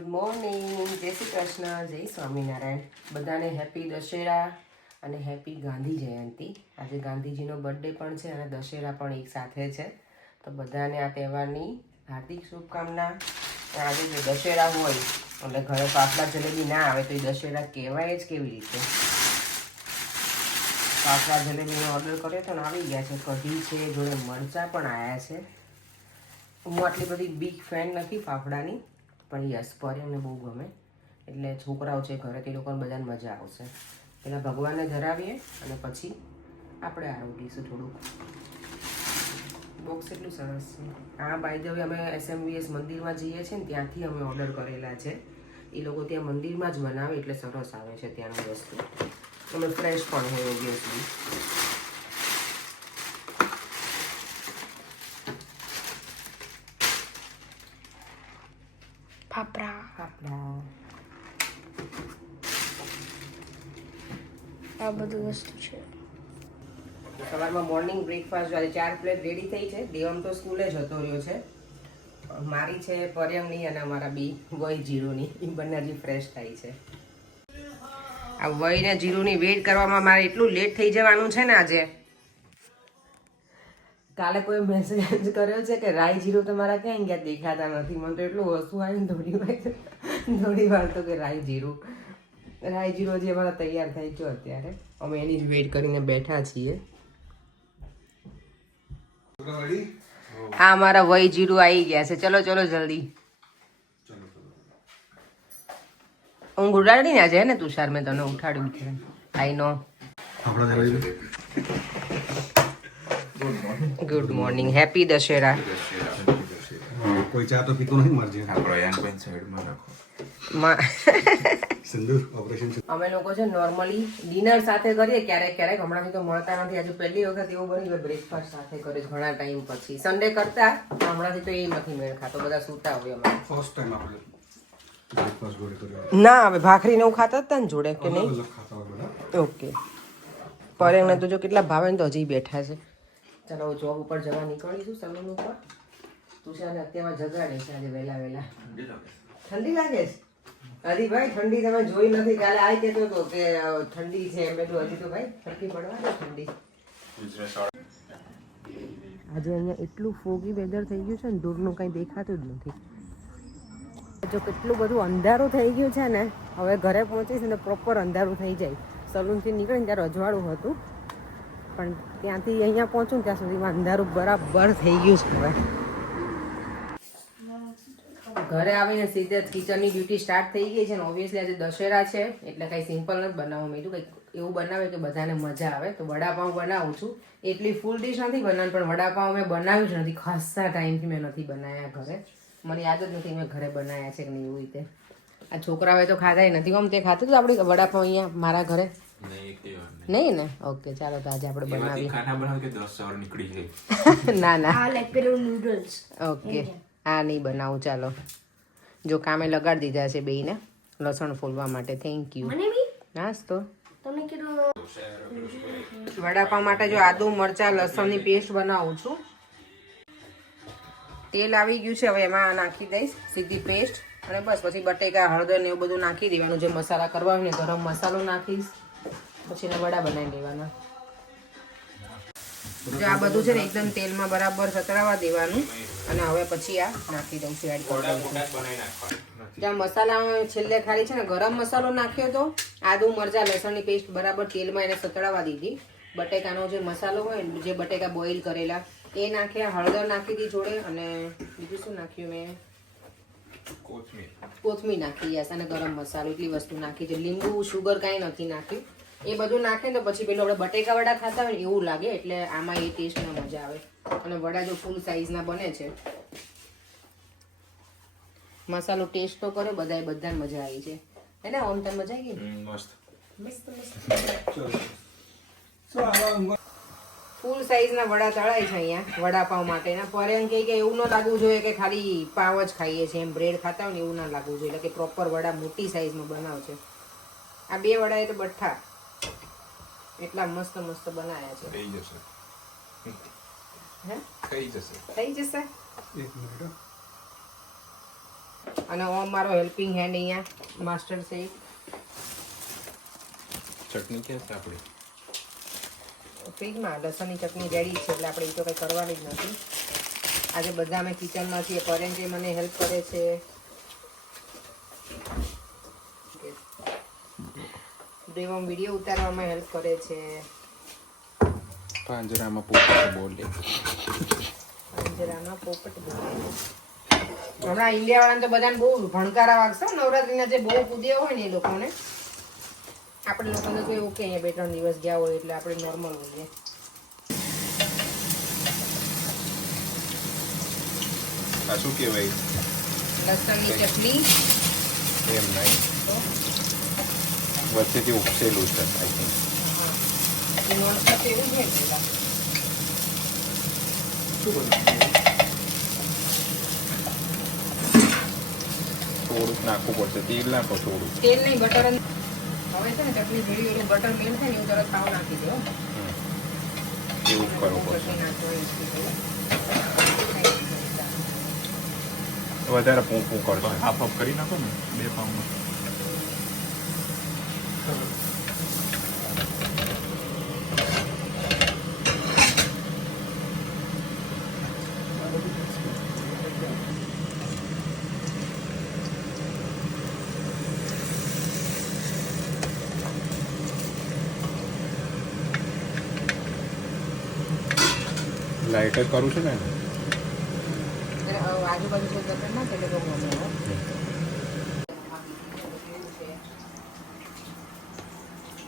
Good morning, જય શ્રી કૃષ્ણ, જય સ્વામિનારાયણ. બધાને હેપી દશેરા અને હેપી ગાંધી જયંતિ. આજે ગાંધીજીનો બર્થડે પણ છે અને દશેરા પણ એક સાથે છે. તો બધાને આ તહેવારની હાર્દિક શુભકામના. આજે જો દશેરા હોય, એટલે ઘરે પાપડા જલેબી ના આવે, તો એ દશેરા કહેવાય જ કેવી રીતે? પાપડા જલેબીનો ઓર્ડર કર્યો તો આવી ગયા છે. કઢી છે, જોડે મરચાં પણ આવ્યા છે. હું આટલી બધી બિગ ફેન નથી ફાફડાની પણ યસ પર્યમને બહુ ગમે. એટલે છોકરાઓ છે ઘરે, તે લોકોને બધાને મજા આવશે. પહેલાં ભગવાનને ધરાવીએ અને પછી આપણે આરોગીશું થોડુંક. બોક્સ એટલું સરસ છે. આ બાય ધ અમે એસએમવીએસ મંદિરમાં જઈએ છીએ ને, ત્યાંથી અમે ઓર્ડર કરેલા છે. એ લોકો ત્યાં મંદિરમાં જ બનાવે, એટલે સરસ આવે છે ત્યાંની વસ્તુ. અમે ફ્રેશ પણ હોય ઓબ્વિયસલી ફાફડા ફાફડા આ બધું વસ્તુ છે સવારમાં મોર્નિંગ બ્રેકફાસ્ટ વાળી ચાર પ્લેટ રેડી થઈ છે. દેવમ તો સ્કૂલે જતો રહ્યો છે. મારી છે પર્યમની અને અમારા બી, વય જીરોની. એ બંને હજી ફ્રેશ થાય છે. આ વય ને જીરોની વેઇટ કરવામાં મારે એટલું લેટ થઈ જવાનું છે ને આજે. કાલે કોઈ મેસેજ કર્યો છે કે રાઈ જીરો તમારા ક્યાં ગયા દેખાતા નથી. મને તો એટલું વસ્તુ આવ્યું થોડી વાર. થોડી વાર તો કે રાઈ જીરો. રાઈ જીરો જે અમારા તૈયાર થાય ગયો અત્યારે. અમે એની જ વેઇટ કરીને બેઠા છીએ. હા મારા વય જીરું આવી ગયા છે. ચલો ચલો જલ્દી. ઊંઘ ઉડાડી ને આજે હે ને તુષાર મેં તને ઉઠાડ્યું છે. I know good morning happy Dussehra. કોઈ ચા તો પીતો નહીં મરજે. આપણો યાનબેન સાઈડમાં રાખો. અમે લોકો છે નોર્મલી ડિનર સાથે કરીએ ક્યારેક ક્યારેક. હમણાંથી તો મળતા નથી આજે પહેલી વખત એવું બન્યું કે બ્રેકફાસ્ટ સાથે કરીએ ઘણા ટાઈમ પછી. સન્ડે કરતા હમણાંથી તો એ નથી મેળ ખાતો બધા સૂતા હોય અમારે. ફર્સ્ટ ટાઈમ આપણે ના હવે ભાખરી ને એવું ખાતા હતા ને જોડે કે નહીં? ઓકે ખાતા હોય બધા. ઓકે. પરેંગને તો જો કેટલા ભાવે ને તો હજી બેઠા છે. ચાલો જોબ ઉપર જવા નીકળીશું સલૂન ઉપર. તુષારને અત્યારમાં જગાડે છે આજે વહેલા વહેલા ઠંડી લાગે છે? હજી ભાઈ ઠંડી તમે જોઈ નથી. કાલે આ કહેતો હતો કે ઠંડી છે એમ તો હજી તો ભાઈ ફરકી પડવા ને ઠંડી. આજે અહીંયા એટલું ફોગી વેધર થઈ ગયું છે ને, દૂરનું કંઈ દેખાતું જ નથી. જો કેટલું બધું અંધારું થઈ ગયું છે ને, હવે ઘરે પહોંચીશ ને પ્રોપર અંધારું થઈ જાય. સલૂનથી નીકળીને ત્યારે અજવાળું હતું. પણ ત્યાંથી અહીંયા પહોંચું ત્યાં સુધીમાં અંધારું બરાબર થઈ ગયું છે હવે. ઘરે આવીને સીધે જ કિચનની ડ્યુટી સ્ટાર્ટ થઈ ગઈ છે ને ઓબ્વિયસલી આજે દશેરા છે એટલે કંઈ સિમ્પલ નથી બનાવવું. મેં કંઈક એવું બનાવે કે બધાને મજા આવે. તો વડાપાઉં બનાવું છું. એટલી ફૂલ ડીશ નથી બનાવી પણ વડાપાઉં મેં બનાવ્યું જ નથી. ખાસા ટાઈમથી મેં નથી બનાવ્યા ઘરે. મને યાદ જ નથી મેં ઘરે બનાવ્યા છે કે નહીં એવી રીતે. આ છોકરાઓએ તો ખાધા નથી. આમ તે ખાતું હતું આપણે વડાપાઉં અહીંયા મારા ઘરે? નહીં ને? ઓકે ચાલો તો આજે આપણે બનાવીએ. ના ના. ઓકે. આ નહીં બનાવું ચાલો. જો કામે લગાડી દીધા છે બેયને લસણ ફોલવા માટે. થેન્ક યુ નાસ તો વડાપાવ માટે જો આદુ મરચા લસણની પેસ્ટ બનાવું છું. તેલ આવી ગયું છે હવે એમાં નાખી દઈશ સીધી પેસ્ટ. અને બસ પછી બટેકા હળદર ને એવું બધું નાખી દેવાનું. જે મસાલા કરવા હોય ને ગરમ મસાલો નાખીશ. પછી એને વડા બનાવી દેવાના. જો આ બધું છે ને એકદમ તેલમાં બરાબર સતરાવા દેવાનું. અને હવે પછી આ નાખી દઉં છું એડ કરી જ્યાં મસાલા છેલ્લે ખાલી છે ને ગરમ મસાલો નાખ્યો તો આદુ મરચા લસણની પેસ્ટ બરાબર તેલમાં એને સતળાવા દીધી. બટેકાનો જે મસાલો હોય ને જે બટેકા બોઇલ કરેલા એ નાખ્યા હળદર નાખી દીધી જોડે અને બીજું શું નાખ્યું મેં? કોથમીર. કોથમીર નાખી યસ અને ગરમ મસાલો એટલી વસ્તુ નાખી છે. લીંબુ શુગર કાંઈ નથી નાખ્યું. એ બધું નાખે ને તો પછી પેલું આપણે બટેકા વડા ખાતા હોય ને એવું લાગે એટલે આમાં એ ટેસ્ટમાં મજા આવે. અને વડા જો ફૂલ સાઈઝના બને છે. મસાલો ટેસ્ટ તો કર્યો બધાએ બધાને મજા આવી છે. હે ને ઓમ તને મજા આવી ગઈ? મસ્ત. મસ્ત મસ્ત. ફૂલ સાઈઝના વડા તળાય છે અહીંયા વડાપાવ માટેના. પર એમ કહે કે એવું ન લાગવું જોઈએ કે ખાલી પાવ જ ખાઈએ છીએ. એમ બ્રેડ ખાતા હોય ને એવું ના લાગવું જોઈએ. એટલે કે પ્રોપર વડા મોટી સાઈઝમાં બનાવશે આ બે વડા એ તો બઠ્ઠા. એટલા મસ્ત મસ્ત બનાવ્યા છે. થઈ જશે. હે? થઈ જશે. થઈ જશે? એક મિનિટ અને ઓમ મારો હેલ્પિંગ હેન્ડ અહીંયા માસ્ટર છે ચટણી કે છે આપણી? ફ્રીજમાં લસણની ચટણી રેડી છે એટલે આપણે એ તો કંઈ કરવાની જ નથી. આજે બધા અમે કિચનમાં છીએ પરેન જે મને હેલ્પ કરે છે દેવમ વીડિયો ઉતારવામાં હેલ્પ કરે છે. પાંજરામાં પોપટ બોલે. પાંજરામાં પોપટ બોલે. હમણાં ઇન્ડિયા વાળાને તો બધાને બહુ ભણકારા વાગશે નવરાત્રીના જે બહુ કૂદ્યા હોય ને એ લોકોને આપણે લોકોને તો એવું કે અહીંયા બે ત્રણ દિવસ ગયા હોય એટલે આપણે નોર્મલ હોઈએ. આ શું કહેવાય? લસણની ચટણી. એમ નહીં. વચ્ચેથી ઉપસેલું છે આઈ થિંક. થોડુંક નાખવું પડશે તેલ નાખો થોડું તેલ નહીં બટર હવે છે ને ચટણી ભેળી એટલે બટર મેલ થાય ને એવું તરત ખાવ નાખી દો એવું જ કરવું પડશે. નાખો વધારે પૂં પૂં કરશે હાફ હાફ કરી નાખો ને બે પાઉન્ડ લાઇટ જ કરું છું ને.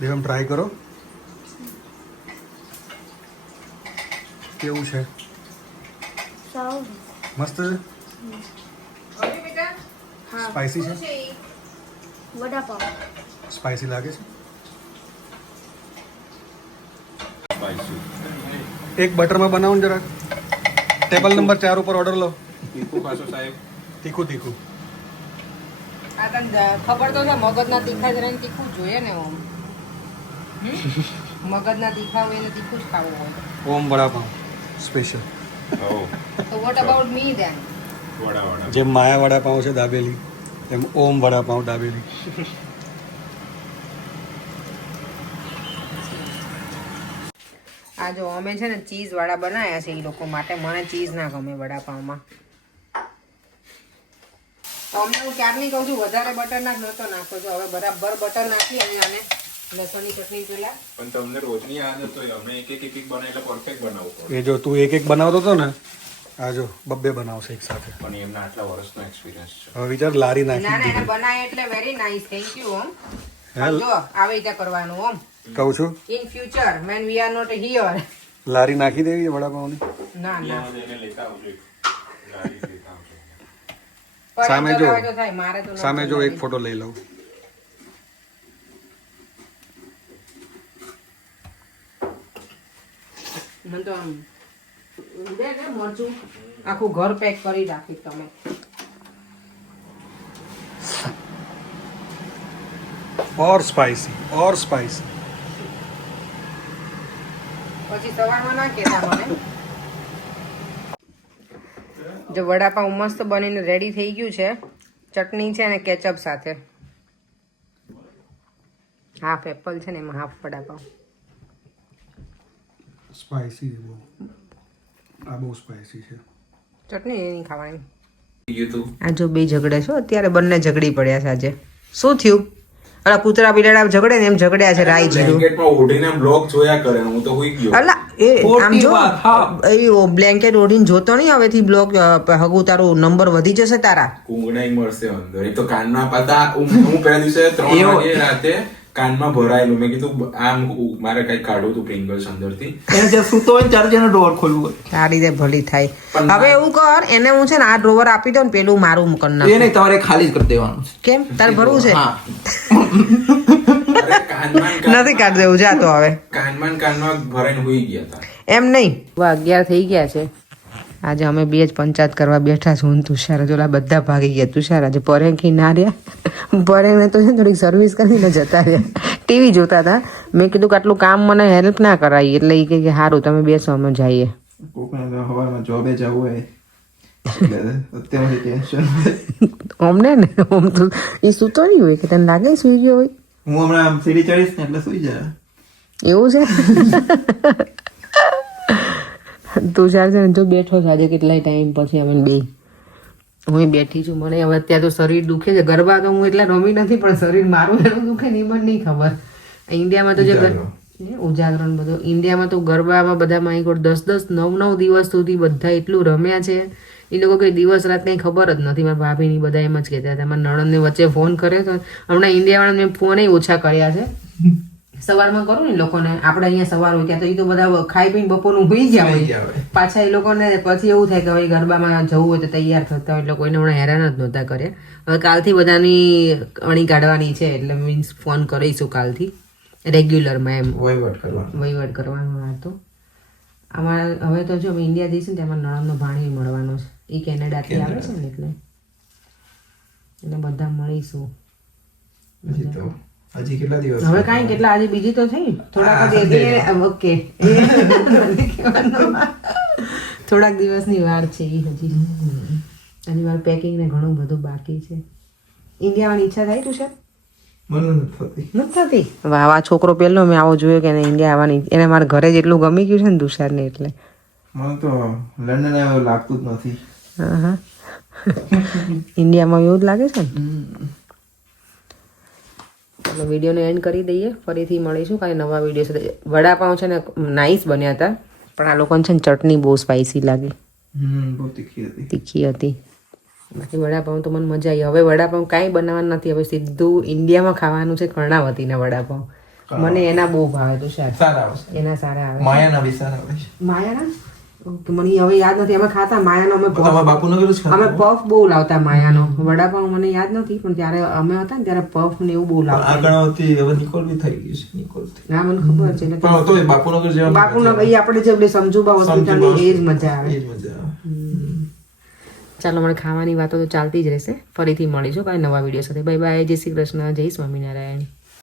દેવમ ટ્રાય કરો. કેવું છે? મસ્ત છે? હવે સ્પાઇસી છે? વડાપાવ સ્પાઇસી લાગે છે? સ્પાઈસી એક બટરમાં બનાવો ને જરાક. ટેબલ નંબર ચાર ઉપર ઓર્ડર લો. તીખું ખાશો સાહેબ? તીખું તીખું. આ તને ખબર તો છે મગજના તીખા જ રહીને તીખું જોઈએ ને ઓમ? મગજના તીખા હોય ને તીખું જ ખાવું હોય. ઓમ વડાપાઉં સ્પેશિયલ ઓ તો વોટ અબાઉટ મી ધેન જેમ માયા વડાપાઉં છે દાબેલી એમ ઓમ વડાપાઉં દાબેલી. આ જો અમે છે ને ચીઝ વાળા બનાવ્યા છે એ લોકો માટે. મને ચીઝ ના ગમે વડાપાવમાં. તો અમને હું ક્યારની કહું છું વધારે બટર નાખ નતો નાખો. છો હવે બરાબર બટર નાખી અને આને લસણની ચટણી પેલા. પણ તમને રોજની આદત હોય અમે એક એક એક બને એટલે પરફેક્ટ બનાવવું પડે. એ જો તું એક એક બનાવતો હતો ને આ જો બબ્બે બનાવશે એક સાથે. પણ એમના આટલા વર્ષનો એક્સપિરિયન્સ છે. હવે વિચાર લારી નાખી ના બનાય એટલે very nice thank you Om. હે? જો આવી રીતે કરવાનું ઓમ. કહું છું? In future man we are not here લારી નાખી દેવી છે વડાપાઉંની? ના ના. સામે જો. ચલાવે તો થાય મારે તો સામે જો એક ફોટો લઈ લઉં. મને તો આમ મરચું. આખું ઘર પેક કરી રાખી તમે. ઓર સ્પાઈસી ઓર સ્પાઇસી પછી સવારમાં ના કહેતા મને. જો વડાપાઉં મસ્ત બનીને રેડી થઈ ગયું છે. ચટણી છે અને કેચઅપ સાથે. હાફ એપલ છે ને એમાં હાફ વડાપાઉં. સ્પાઇસી બહુ. આ બહુ સ્પાઈસી છે. ચટણી નહીં ખાવાની. આ જો બે ઝઘડે છો અત્યારે બંને ઝઘડી પડ્યા છે આજે. શું થયું? અલા કૂતરા બિલાડા ઝઘડે ને એમ ઝઘડ્યા છે રાઈ જીરું બ્લેન્કેટમાં ઓઢીને બ્લોક જોયા કરે હું તો હોઈ ગયો. અલા એ આમ જો એ બ્લેન્કેટ ઓઢીને જોતો નહીં હવેથી બ્લોક હગુ તારું નંબર વધી જશે તારા. કુંગડાઈ મળશે અંદર. એ તો કાનમાં પાતા હું હું પહેલા દિવસે 3 વાગે રાતે કાનમાં ભરાયેલું. મેં કીધું આમ મારે કઈ કાઢવું હતું પ્રિંગલ્સ અંદરથી. એને જે સૂતો હોય ત્યારે જેને ડોર ખોલવું હોય. આ રીતે ભલી થાય. હવે એવું કર એને હું છે ને આ ડ્રોવર આપી દઉં ને પેલું મારું કરી એ નાખ નહીં તમારે ખાલી જ કરી દેવાનું. કેમ? તારે ભરવું છે? નથી કાઢ દેવું જા તો હવે. કાનમાં કાનમાં ભરાઈને હોઈ ગયા હતા. એમ નહીં. અગિયાર થઈ ગયા છે. આજે અમે બે જ પંચાયત કરવા બેઠા છું તુષાર જ ઓલા બધા ભાગી ગયા. તુષાર આજે પરેખી ના રહ્યા. પરેખને તો થોડીક સર્વિસ કરીને જતા રહ્યા. ટીવી જોતા હતા. મેં કીધું કે આટલું કામ મને હેલ્પ ના કરાય. એટલે એ કે સારું તમે બેસો અમે જઈએ. જોબે જવું હોય. અમને ને? આમ તો એ સૂતો નહીં હોય કે તને લાગે સુઈ ગયો હોય? હું હમણાં સીડી ચડીશ ને એટલે સુઈ જાય. એવું છે? તુષાર છે ને જો બેઠો છે આજે કેટલાય ટાઈમ પછી અમે બે. હું બેઠી છું મને હવે અત્યારે તો શરીર દુખે છે. ગરબા તો હું એટલા રમી નથી પણ શરીર મારું એટલું દુખે ને એ મને નહીં ખબર. ઇન્ડિયામાં તો જે ઉજાગરણ બધું. ઇન્ડિયામાં તો ગરબામાં બધામાં અહીં દસ દસ નવ નવ દિવસ સુધી બધા એટલું રમ્યા છે. એ લોકો કઈ દિવસ રાત કંઈ ખબર જ નથી. મારા ભાભીની બધા એમ જ કહેતા હતા. મારા નણંદને વચ્ચે ફોન કર્યો તો. હમણાં ઇન્ડિયાવાળાને મેં ફોન ઓછા કર્યા છે. સવારમાં કરું ને લોકોને. આપણે અહીંયા સવાર હોય ત્યાં તો એ તો બધા ખાઈ પીને બપોરનું હોઈ ગયા હોય. પાછા એ લોકોને પછી એવું થાય કે હવે ગરબામાં જવું હોય તો તૈયાર થતા હોય એટલે કોઈને હમણાં હેરાન જ નહોતા કર્યા. હવે કાલથી બધાની અણી કાઢવાની છે એટલે મીન્સ ફોન કરીશું કાલથી. રેગ્યુલરમાં એમ. વહીવટ કરવા વહીવટ કરવાનો હતો આમાં હવે તો જો ઇન્ડિયા જઈશું ને તેમાં નણંદનો ભાણી મળવાનો છે. એ કેનેડાથી આવે છે ને એટલે. એટલે બધા મળીશું. હજી કેટલા દિવસ હવે કાંઈ કેટલા? આજે બીજી તો થઈ. થોડાક ઓકે. થોડાક દિવસની વાર છે એ હજી. હજી વાર પેકિંગ ને ઘણું બધું બાકી છે. ઇન્ડિયાવાની ઈચ્છા થાય તું છે મને થતી. છોકરો પહેલો મેં આવો જોયો કે ઇન્ડિયા આવવાની. એને મારા ઘરે જ એટલું ગમી ગયું છે ને તુષારને એટલે. મને તો લંડન લાગતું જ નથી. ઇન્ડિયામાં એવું જ લાગે છે ને? ચાલો વિડીયોને એન્ડ કરી દઈએ. ફરીથી મળીશું કાંઈ નવા વીડિયો સાથે. વડાપાઉં છે ને નાઈસ બન્યા હતા. પણ આ લોકોને છે ને ચટણી બહુ સ્પાઇસી લાગી. હમ તીખી હતી. બાકી વડાપાઉં તો મને મજા આવી. હવે વડાપાઉં કાંઈ બનાવવાનું નથી. હવે સીધું ઇન્ડિયામાં ખાવાનું છે કર્ણાવતીના વડાપાઉં. મને એના બહુ ભાવે તો સારા એના સારા આવે માયાના બી સારા આવે છે. માયાના? મને હવે યાદ નથી. અમે ખાતા માયાનો અમે તમારા બાપુનગર જ અમે પફ બહુ લાવતા માયાનો. વડાપાઉં મને યાદ નથી પણ ત્યારે અમે હતા ને ત્યારે પફ ને એવું બહુ લાવતા. આગળ હવે નિકોલ બી થઈ ગઈ છે નિકોલ ના મને ખબર છે પણ તો બાપુનગર જેવા બાપુના ભાઈ આપણે જે આપણે સમજુબા હોસ્પિટલ એ જ મજા આવે. એ જ મજા આવે. ચાલો મને ખાવાની વાતો તો ચાલતી જ રહેશે. ફરીથી મળીશું કાંઈ નવા વીડિયો સાથે. Bye bye. જય શ્રી કૃષ્ણ. જય સ્વામિનારાયણ.